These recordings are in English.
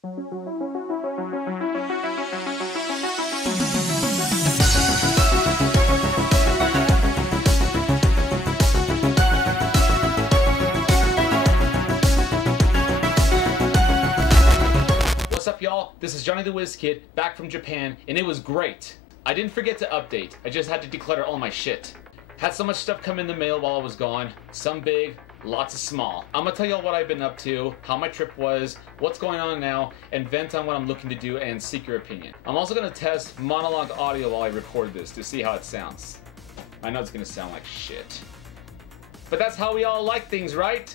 What's up, y'all? This is Johnny the Whiz Kid, back from Japan, and it was great. I didn't forget to update, I just had to declutter all my shit. Had so much stuff come in the mail while I was gone, some big, lots of small. I'm gonna tell y'all what I've been up to, how my trip was, what's going on now, and vent on what I'm looking to do and seek your opinion. I'm also gonna test monologue audio while I record this to see how it sounds. I know it's gonna sound like shit. But that's how we all like things, right?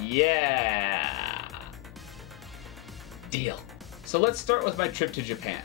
Yeah. Deal. So let's start with my trip to Japan.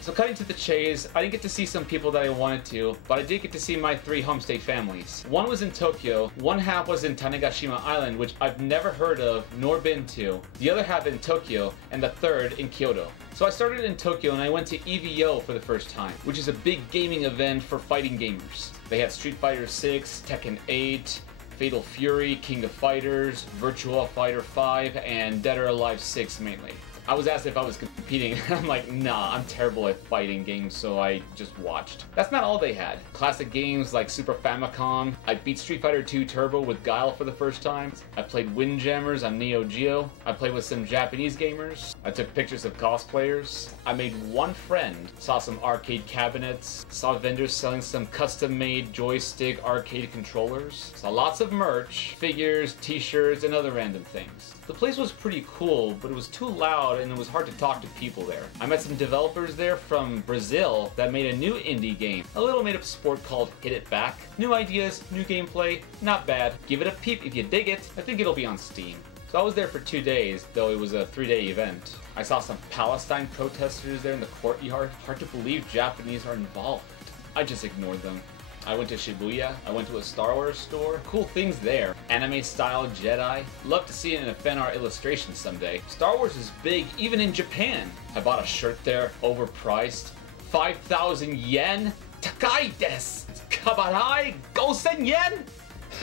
So cutting to the chase, I didn't get to see some people that I wanted to, but I did get to see my 3 homestay families. One was in Tokyo, one half was in Tanegashima Island, which I've never heard of nor been to, the other half in Tokyo, and the third in Kyoto. So I started in Tokyo and I went to E.V.O for the first time, which is a big gaming event for fighting gamers. They had Street Fighter 6, Tekken 8, Fatal Fury, King of Fighters, Virtua Fighter 5, and Dead or Alive 6 mainly. I was asked if I was competing, and I'm like, nah, I'm terrible at fighting games, so I just watched. That's not all they had. Classic games like Super Famicom. I beat Street Fighter 2 Turbo with Guile for the first time. I played Windjammers on Neo Geo. I played with some Japanese gamers. I took pictures of cosplayers. I made one friend. Saw some arcade cabinets. Saw vendors selling some custom-made joystick arcade controllers. Saw lots of merch, figures, t-shirts, and other random things. The place was pretty cool, but it was too loud and it was hard to talk to people there. I met some developers there from Brazil that made a new indie game, a little made up sport called Hit It Back. New ideas, new gameplay, not bad. Give it a peep if you dig it. I think it'll be on Steam. So I was there for 2 days, though it was a 3-day event. I saw some Palestine protesters there in the courtyard. Hard to believe Japanese are involved. I just ignored them. I went to Shibuya, I went to a Star Wars store. Cool things there. Anime-style Jedi. Love to see it in a fan art illustration someday. Star Wars is big, even in Japan. I bought a shirt there, overpriced. 5,000 yen? Takai desu! Kabarai Gosen yen?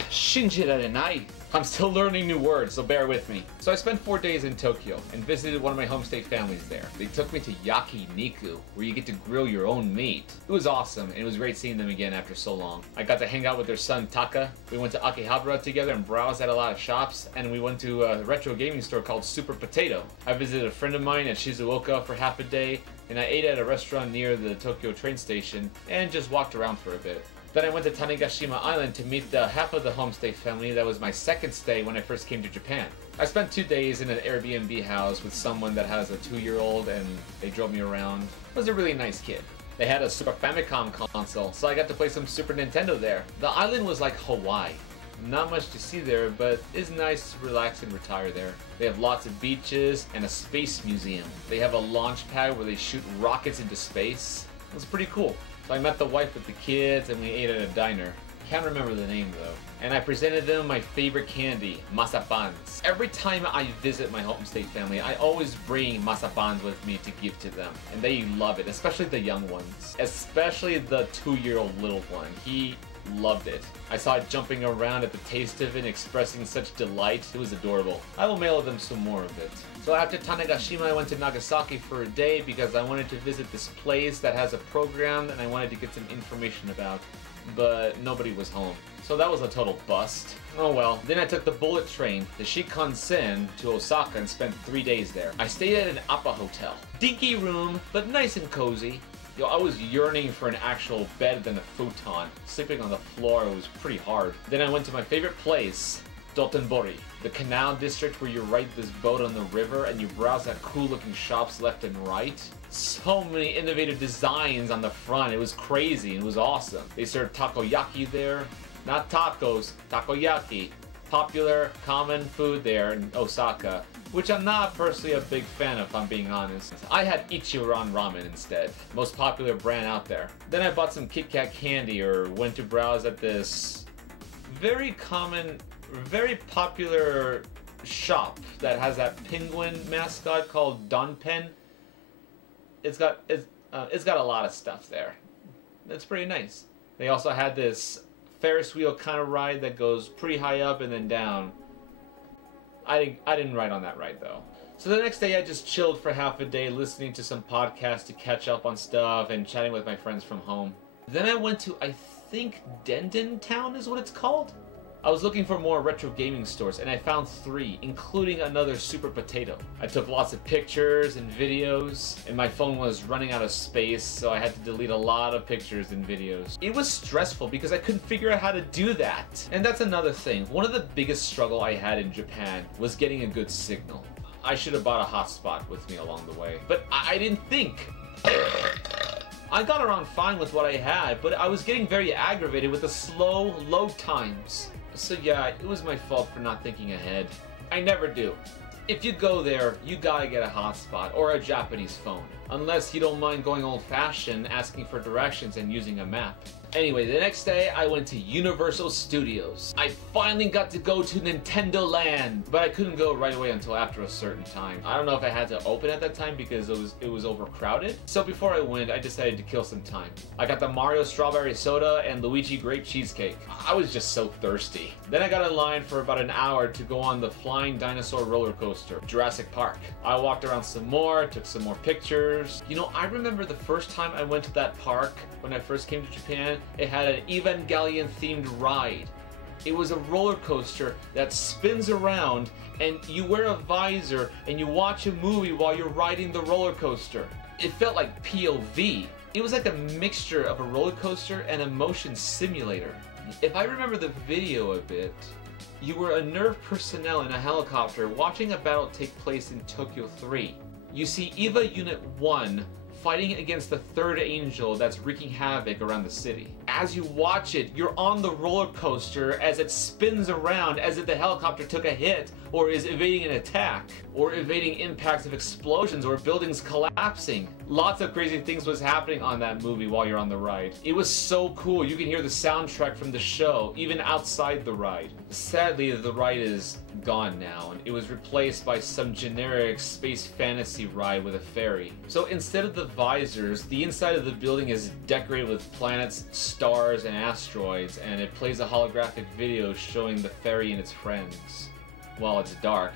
Shinjirarenai. I'm still learning new words, so bear with me. So I spent 4 days in Tokyo and visited one of my homestay families there. They took me to Yakiniku, where you get to grill your own meat. It was awesome, and it was great seeing them again after so long. I got to hang out with their son Taka. We went to Akihabara together and browsed at a lot of shops, and we went to a retro gaming store called Super Potato. I visited a friend of mine at Shizuoka for half a day, and I ate at a restaurant near the Tokyo train station, and just walked around for a bit. Then I went to Tanegashima Island to meet the half of the homestay family that was my second stay when I first came to Japan. I spent 2 days in an Airbnb house with someone that has a 2-year-old and they drove me around. It was a really nice kid. They had a Super Famicom console, so I got to play some Super Nintendo there. The island was like Hawaii. Not much to see there, but it's nice to relax and retire there. They have lots of beaches and a space museum. They have a launch pad where they shoot rockets into space. It was pretty cool. So I met the wife with the kids and we ate at a diner. Can't remember the name though. And I presented them my favorite candy, masapans. Every time I visit my homestay family, I always bring masapans with me to give to them. And they love it, especially the young ones. Especially the 2-year-old little one. He loved it. I saw it jumping around at the taste of it and expressing such delight. It was adorable. I will mail them some more of it. So after Tanegashima, I went to Nagasaki for a day because I wanted to visit this place that has a program and I wanted to get some information about, but nobody was home. So that was a total bust. Oh well. Then I took the bullet train, the Shinkansen, to Osaka and spent 3 days there. I stayed at an Appa hotel. Dinky room, but nice and cozy. Yo, I was yearning for an actual bed than a futon. Sleeping on the floor was pretty hard. Then I went to my favorite place, Dotonbori, the canal district where you ride this boat on the river and you browse at cool looking shops left and right. So many innovative designs on the front. It was crazy. It was awesome. They served takoyaki there. Not tacos, takoyaki. Popular, common food there in Osaka, which I'm not personally a big fan of, if I'm being honest. I had Ichiran ramen instead, most popular brand out there. Then I bought some Kit Kat candy or went to browse at this very common, very popular shop that has that penguin mascot called Donpen. It's got a lot of stuff there. It's pretty nice. They also had this Ferris wheel kind of ride that goes pretty high up and then down. I didn't ride on that ride though. So the next day I just chilled for half a day listening to some podcasts to catch up on stuff and chatting with my friends from home. Then I went to, I think Denden Town is what it's called? I was looking for more retro gaming stores and I found 3, including another Super Potato. I took lots of pictures and videos, and my phone was running out of space, so I had to delete a lot of pictures and videos. It was stressful because I couldn't figure out how to do that. And that's another thing. One of the biggest struggle I had in Japan was getting a good signal. I should have bought a hotspot with me along the way, but I didn't think. I got around fine with what I had, but I was getting very aggravated with the slow load times. So yeah, it was my fault for not thinking ahead. I never do. If you go there, you gotta get a hotspot or a Japanese phone. Unless you don't mind going old-fashioned, asking for directions and using a map. Anyway, the next day I went to Universal Studios. I finally got to go to Nintendo Land, but I couldn't go right away until after a certain time. I don't know if I had to open at that time because it was overcrowded. So before I went, I decided to kill some time. I got the Mario Strawberry Soda and Luigi Grape Cheesecake. I was just so thirsty. Then I got in line for about an hour to go on the Flying Dinosaur roller coaster, Jurassic Park. I walked around some more, took some more pictures. You know, I remember the first time I went to that park when I first came to Japan. It had an Evangelion themed ride. It was a roller coaster that spins around and you wear a visor and you watch a movie while you're riding the roller coaster. It felt like POV. It was like a mixture of a roller coaster and a motion simulator. If I remember the video a bit, you were a NERV personnel in a helicopter watching a battle take place in Tokyo 3. You see EVA Unit 1 fighting against the third angel that's wreaking havoc around the city. As you watch it, you're on the roller coaster as it spins around as if the helicopter took a hit or is evading an attack or evading impacts of explosions or buildings collapsing. Lots of crazy things was happening on that movie while you're on the ride. It was so cool. You can hear the soundtrack from the show even outside the ride. Sadly, the ride is gone now and it was replaced by some generic space fantasy ride with a ferry. So instead of the visors, the inside of the building is decorated with planets, stars, and asteroids, and it plays a holographic video showing the ferry and its friends. While it's dark,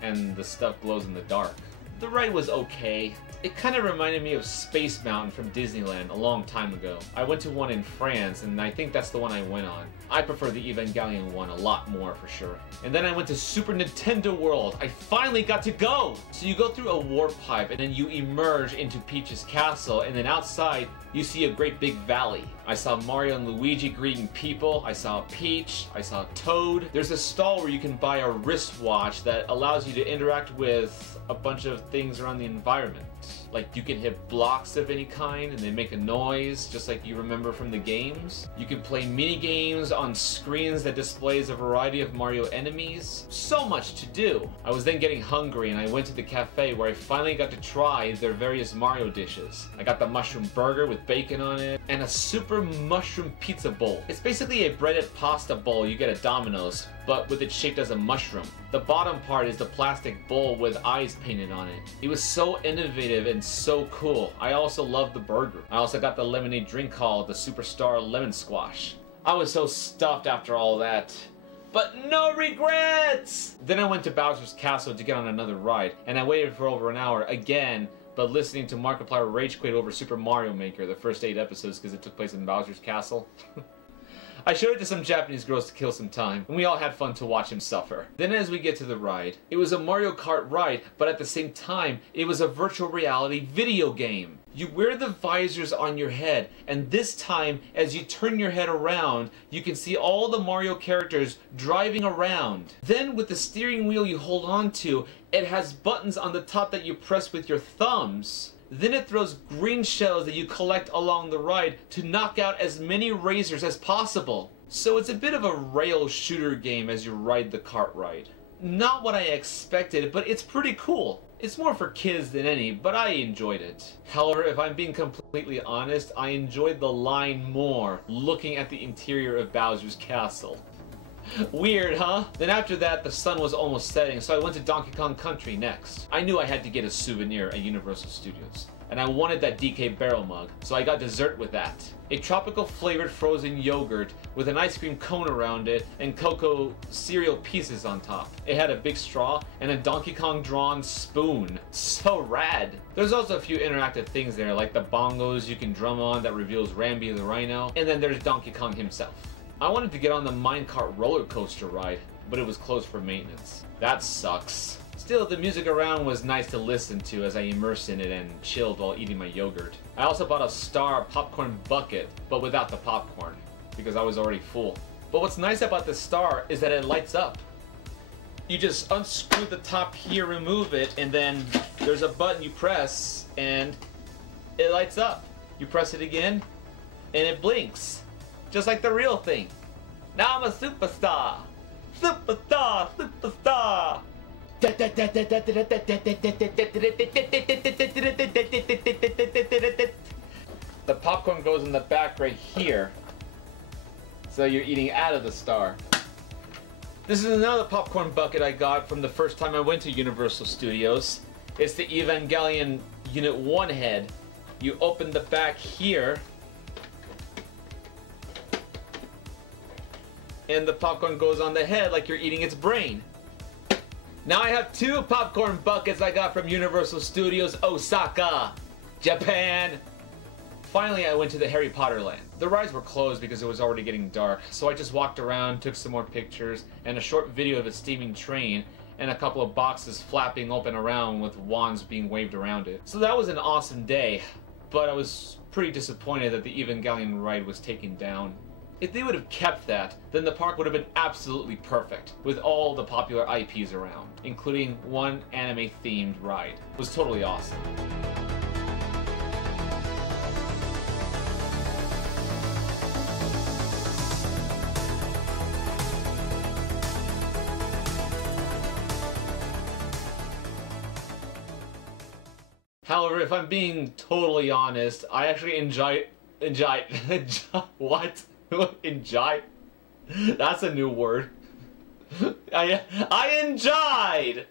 and the stuff glows in the dark. The ride was okay. It kind of reminded me of Space Mountain from Disneyland a long time ago. I went to one in France, and I think that's the one I went on. I prefer the Evangelion one a lot more for sure. And then I went to Super Nintendo World. I finally got to go! So you go through a warp pipe, and then you emerge into Peach's castle, and then outside, you see a great big valley. I saw Mario and Luigi greeting people, I saw Peach, I saw Toad. There's a stall where you can buy a wristwatch that allows you to interact with a bunch of things around the environment. Like you can hit blocks of any kind and they make a noise, just like you remember from the games. You can play mini games on screens that displays a variety of Mario enemies. So much to do. I was then getting hungry and I went to the cafe where I finally got to try their various Mario dishes. I got the mushroom burger with bacon on it and a super mushroom pizza bowl. It's basically a breaded pasta bowl you get at Domino's, but with it shaped as a mushroom. The bottom part is the plastic bowl with eyes painted on it. It was so innovative and so cool. I also loved the burger. I also got the lemonade drink called the Superstar Lemon Squash. I was so stuffed after all that. But no regrets! Then I went to Bowser's Castle to get on another ride, and I waited for over an hour again, but listening to Markiplier rage quit over Super Mario Maker, the first 8 episodes because it took place in Bowser's Castle. I showed it to some Japanese girls to kill some time, and we all had fun to watch him suffer. Then as we get to the ride, it was a Mario Kart ride, but at the same time, it was a virtual reality video game. You wear the visors on your head, and this time, as you turn your head around, you can see all the Mario characters driving around. Then with the steering wheel you hold on to, it has buttons on the top that you press with your thumbs. Then it throws green shells that you collect along the ride to knock out as many razors as possible. So it's a bit of a rail shooter game as you ride the kart ride. Not what I expected, but it's pretty cool. It's more for kids than any, but I enjoyed it. However, if I'm being completely honest, I enjoyed the line more looking at the interior of Bowser's Castle. Weird, huh? Then after that, the sun was almost setting, so I went to Donkey Kong Country next. I knew I had to get a souvenir at Universal Studios. and I wanted that DK barrel mug, so I got dessert with that. A tropical flavored frozen yogurt with an ice cream cone around it and cocoa cereal pieces on top. It had a big straw and a Donkey Kong drawn spoon. So rad. There's also a few interactive things there, like the bongos you can drum on that reveals Rambi the Rhino, and then there's Donkey Kong himself. I wanted to get on the minecart roller coaster ride, but it was closed for maintenance. That sucks. Still, the music around was nice to listen to as I immersed in it and chilled while eating my yogurt. I also bought a Star popcorn bucket, but without the popcorn, because I was already full. But what's nice about the Star is that it lights up. You just unscrew the top here, remove it, and then there's a button you press, and it lights up. You press it again, and it blinks. Just like the real thing. Now I'm a superstar! Superstar! Superstar! The popcorn goes in the back right here. So you're eating out of the Star. This is another popcorn bucket I got from the first time I went to Universal Studios. It's the Evangelion Unit 1 head. You open the back here, and the popcorn goes on the head like you're eating its brain. Now I have 2 popcorn buckets I got from Universal Studios Osaka, Japan. Finally, I went to the Harry Potter land. The rides were closed because it was already getting dark, so I just walked around, took some more pictures, and a short video of a steaming train, and a couple of boxes flapping open around with wands being waved around it. So that was an awesome day, but I was pretty disappointed that the Evangelion ride was taken down. If they would have kept that, then the park would have been absolutely perfect, with all the popular IPs around, including one anime-themed ride. It was totally awesome. However, if I'm being totally honest, I actually enjoy what? Enjoy? That's a new word. I enjoyed!